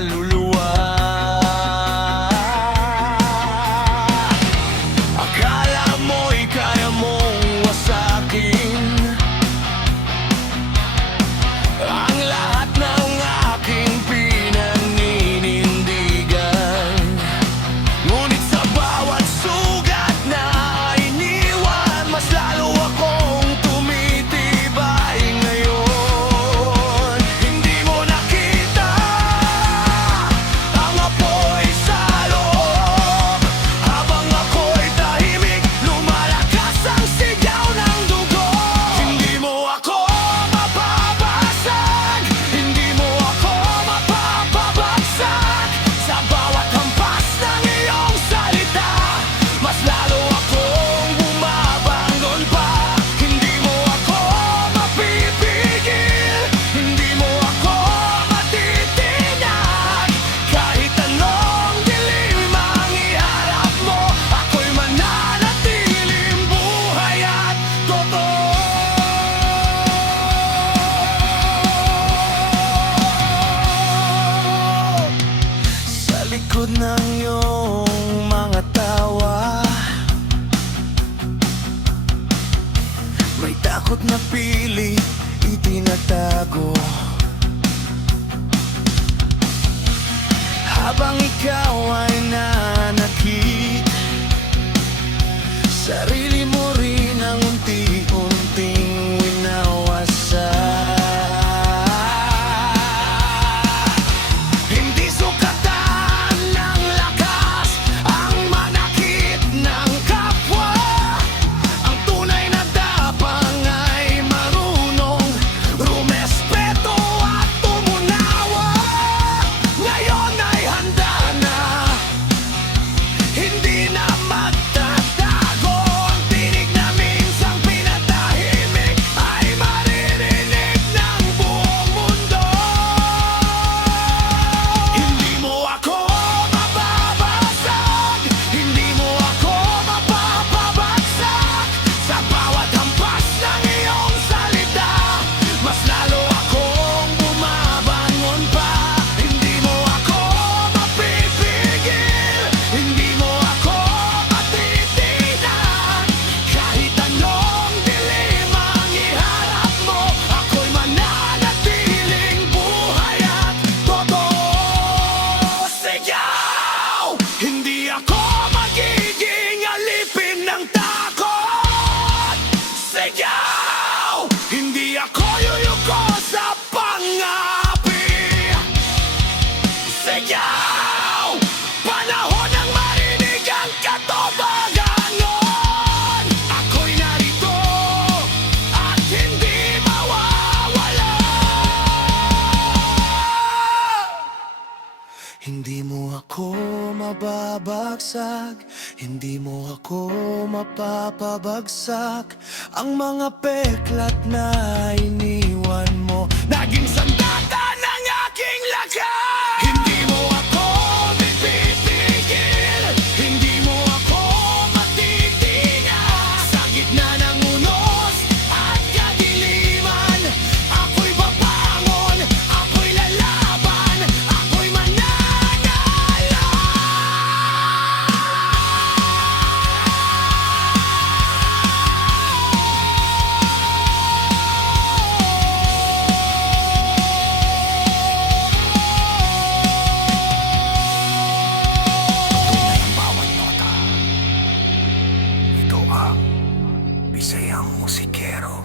kaluluwa. Akala mo'y kaya mong wasakin ang lahat ng aking pinaninindigan. Ngunit sa bawat sugat na iniwan, mas lalo akong tumitibay ngayon. Hindi mo nakita ang apoy sa loob, habang ako'y tahimik, lumalakas ang sigaw ng dugo. Hindi mo ako mapapasag, hindi mo ako mapapabagsak. Sa bawat hampas ng iyong salita, mas lalo akong bumabangon pa. Hindi mo ako mapipigil, hindi mo ako matitinag. Kahit anong dilim ang iharap mo, ako'y mananatiling buhay at totoo. Sa likod ng iyong mga tawa, may takot na pilit itinatago. Habang ikaw ay nanakit, sarili mo rin ang unti-unting winawasak. Hindi sukatan ng lakas ang manakit ng kapwa. Ang tunay na tapang ay marunong rumespeto at tumunawa. Ngayon ay handa na, hindi na magtatago. Ang tinig na minsang pinatahimik ay maririnig ng buong mundo. Hindi mo ako mababasag, hindi mo ako mapapabagsak. Sa bawat hampas ng iyong salita, mas lalo akong bumabangon pa. Hindi mo ako mapipigil, hindi mo ako matitinag. Kahit anong dilim ang iharap mo, ako'y mananatiling buhay at totoo. Sigaw! Hindi ako magiging alipin ng takot. Sigaw! Hindi ako yuyuko sa pangapi. Sigaw! Panahon ng marinig ang katotohanan. Ako'y narito at hindi mawawala. Hindi mo ako mababagsak, hindi mo ako mapapabagsak. Ang mga peklat na iniwan mo, naging sandata ng aking lakas. Hindi mo ako pipipigil, hindi mo ako matitinag. Sa gitna ng unos at kadiliman, ako'y babangon, ako'y lalaban, ako'y mananalo. Tunay ang bawat nota. Ito ang Bisayang Musikero.